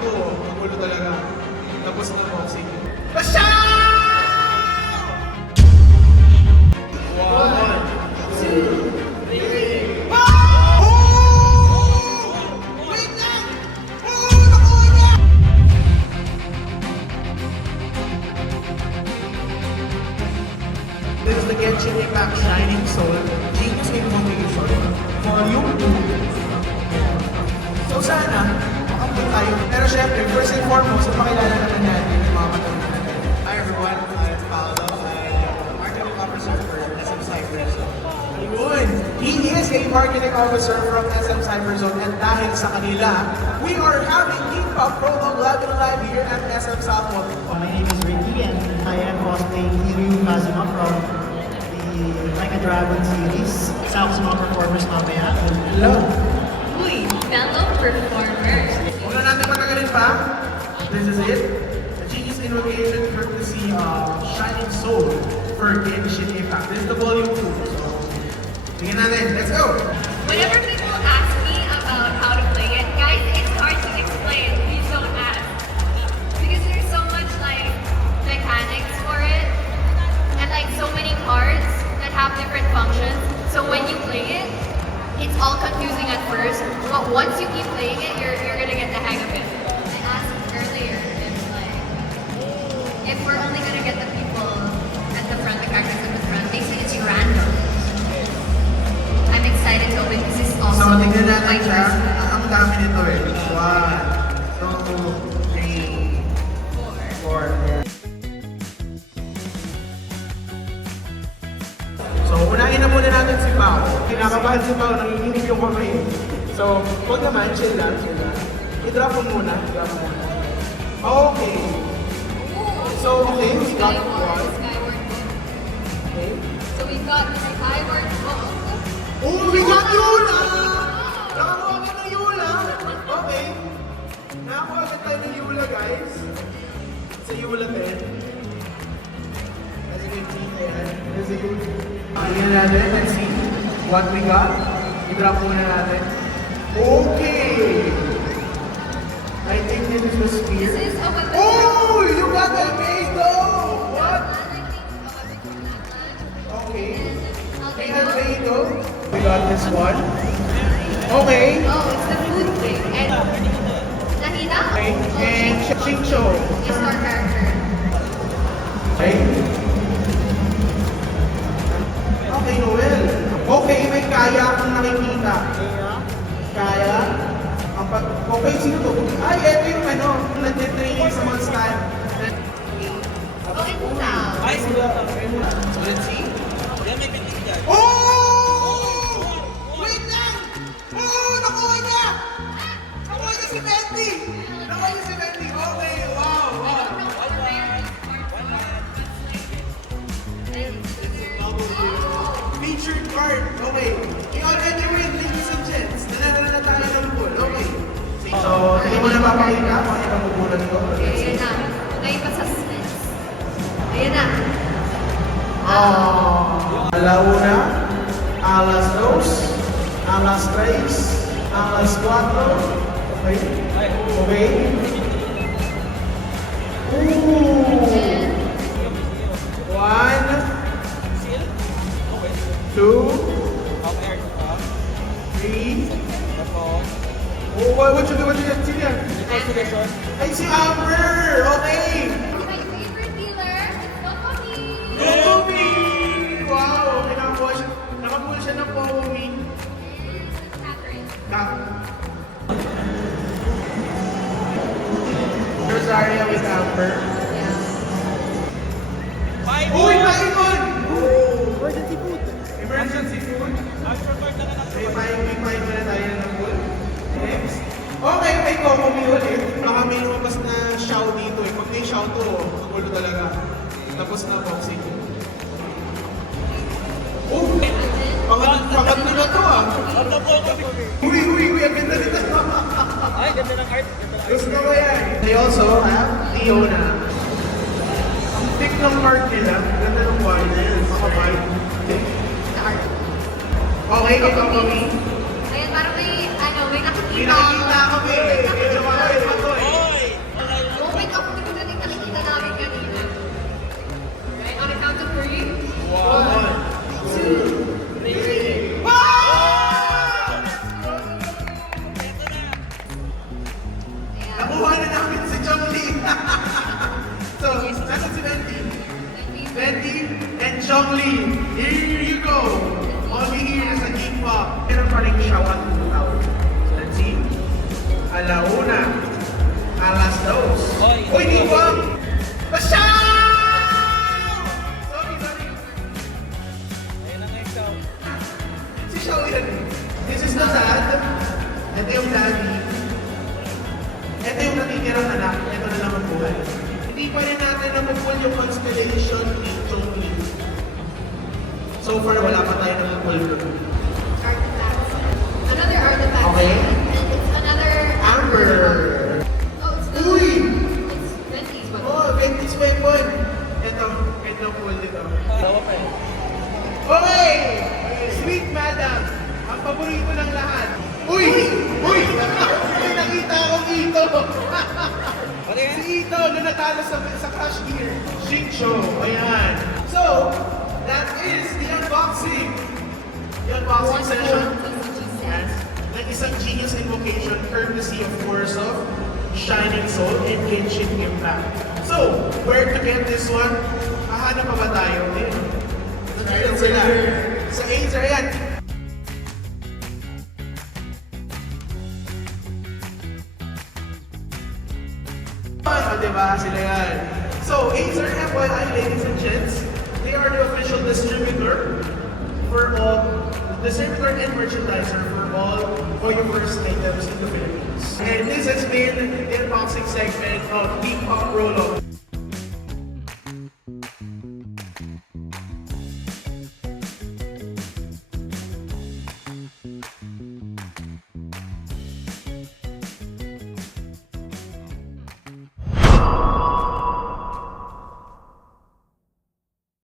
to, magulo talaga. Tapos na boxing. Basha! This is the Genshin Impact Shining Soul Genius Invocation Volume 2. So sana, makapun tayo. Pero syempre, first and foremost, makilala naman natin yung mga matanong natin. Hi everyone, I'm Paolo. I'm Marketing Officer for SM Cyberzone. Ayun! He is a marketing officer from SM Cyberzone and dahil sa kanila, we are having K-pop promo live here at SM Southwood. My name is Ricky and I am cosplaying Hiryu Kazuma from the Like a Dragon series. Isa ako sa mga performers mamaya. Hello! Uy, fellow performers. Huwag na natin matagalin pa. This is it. A Genius Invocation courtesy of Shining Soul for Genshin Impact. This is the volume 2. So, tingnan natin. Let's go! Whenever people ask me about how to play it, guys, it's hard to explain. Please don't ask. Because there's so much like mechanics for it and like so many cards that have different functions. So when you play it, it's all confusing at first, but once you keep playing it, you're gonna get the hang of it. I asked earlier if we're only gonna get the people at the front, the characters at the front. They say it's random. I'm excited to open this is also So, tingnan natin my siya. first. Ang dami nito eh. 1, 2, 3, 4. So, unahin na muna natin si Pao. Kinakabahan si Pao, nanginginig yung kamay. So, huwag naman, chill lang, chill lang. I-drop mo muna, i-drop mo muna. Okay. So, okay, we got one. Skyward. Okay. So we've got the Skyward book. Oh, we got Yula! Nakakuha ka ng Yula! Okay. Nakakuha ka tayo ng Yula, guys. Sa Yula 10. As you can see, ayan. As you can see. Tingnan natin, let's see what we got. I-drop muna natin. Okay! I think this is the spear. This is a weapon. Oh! You got Albedo! What? Okay. Hey, Albedo. We got this one. Okay. Oh, it's the food thing. And Nahina Okay. And Shincho. is our character. Okay. Okay, Noel. Okay, may kaya akong nakikita. Kaya? Okay, sino to? Ay, eto yung ano, nag-training sa mga style. Oh, it's now. So let's see. Oh! Wait lang! Oh! Nakuha niya! Nakuha niya si Bendy! Nakuha niya si Bendy! Okay, wow! Featured card. Okay. You already win, ladies and gents. Nanalo na tayo ng pool. Okay. So, hindi mo na papakita kung ano yung magugulat ko. Ayan na. Ngayon pa sa suspense. Ayan na. A la una, a las dos, a las tres, a las cuatro. Okay. Okay. Ooh. 1, 2, 3. Oh, what you get? Sino yan? Ay, si Amber! Okay! My favorite dealer, it's Dokomi. Pomi! Wow! Nakapull siya ng Pomi. Catherine. Rosaria with Amber. Yeah. Uy! Paikon! Emergency food! Emergency food. May pain na tayo ng pool. Next. Okay, may Kokomi ulit. Baka may lumabas na Xiao dito eh. Pag may Xiao to, magulo talaga. Tapos na boxing. Oh! Pangatlo na to ah. Uy, ang ganda nito. Ay, ganda ng art. Gusto ko yan. They also have Leona. Ang thick ng card nila. Ganda ng wine. Makabay. Okay, kay Kokomi. Ayun, parang may, ano, may May nakikita nakikita kami. Medyo makakit pa to eh. Zhongli, here you go. Only here sa Geek Pop. Meron pa rin siya 1 to 2 hours. So let's see. Alauna. Alas dos. Uy, di ba? Basyaw! Sorry. Si Xiao yan eh. This is the dad. Ito yung daddy. Ito yung natitirang anak. Ito na lang ang buhay. Hindi pa rin natin napupul yung constellation ni Zhongli. So far, wala pa tayo napupul. Artifacts. Another artifact. Okay. It's another Amber. Oh, it's the Uy! It's Venti's but Oh, Ventis weapon. Ito pull dito. Okay! Sweet Madam. Ang paborito ng lahat. Uy! Uy! May nakita akong Ito. Si Ito na natalo sa Crash Gear. Shincho. Ayan. So, that is the unboxing. The unboxing session. Yes. Ng isang genius invocation courtesy of course of Shining Soul and Genshin Impact. So, where to get this one? Hahanap pa ba tayo? Nandito sila. Sa Acer yan. Diba? Sila yan. So, Acer FYI, ladies and gents, they are the official distributor for all, distributor and merchandiser for all Hoyoverse items in the Philippines. And this has been the unboxing segment of Geek Pop Roll-Up.